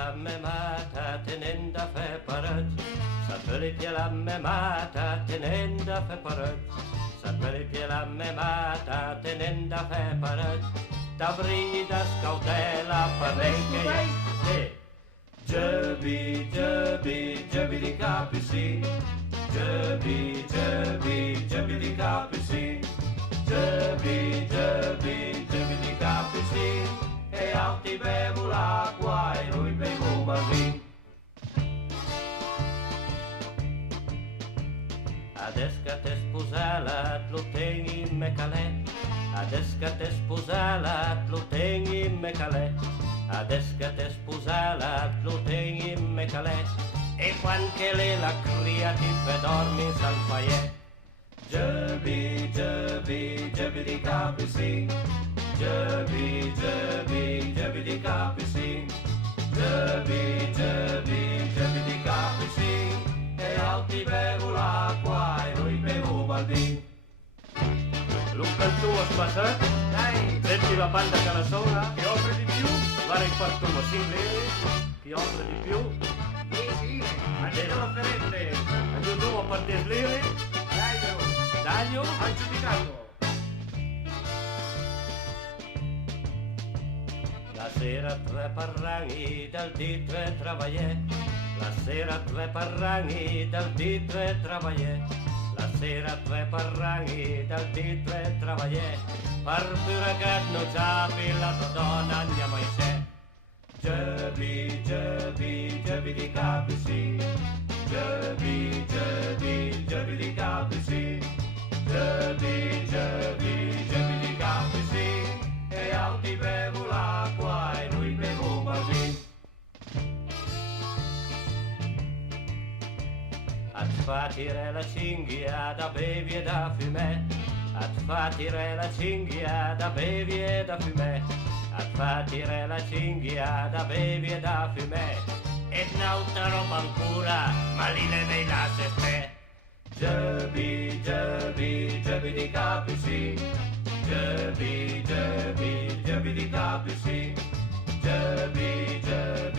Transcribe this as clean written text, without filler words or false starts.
la memata tenent a fer paret, s'apelipia la memata tenent a fer paret, s'apelipia la memata tenent a fer paret, t'abrida scautela parrenche. Jebi, jebi, jebi di capi sì, jebi, jebi, jebi di capi sì, jebi, jebi, jebi di capi sì, e alti bevo l'acqua e noi bevo il vino. Ades que t'he sposalat lo tenc in me calé, ades que t'he sposalat lo tenc in me calé, ades que t'he sposalat lo tenc in me calé, e quan che l'è la cria ti fe dormi sal paiet. Jebi, jebi, jebi di capi sì, jebi, jebi, jebi di capi sì, jebi, jebi, jebi di capi sì, e alti bevo l'acqua e noi bevo il vino. L'un tu has passat, senti la banda che la suona, chi offre di più, vale il quartuno, simile, chi offre di più, adesso l'offerente, aggiungiamo a partire lire, Daglio, aggiudicato. La sera tre parranghi dal ditto e travagliè, la sera tre parranghi dal ditto e travagliè, la sera tre parranghi dal ditto e travagliè, per pure che non c'api la tua donna andiamo in sé. Jebi, jebi, jebi di capi sì, jebi, jebi, jebi di capi sì, jebi, jebi, jebi di capi sì, e alti bevo l'acqua e noi bevo il vino. Et fa tirare la cinghia da bevi e da fumè, et fa tirare la cinghia da bevi e da fumè, et fa tirare la cinghia da bevi e da fumè, e n'altra roba ancora, ma li ne vei la seste. Jebi, jebi, jebi di capi sì, jebi, jebi, jebi di capi sì, jebi, jebi.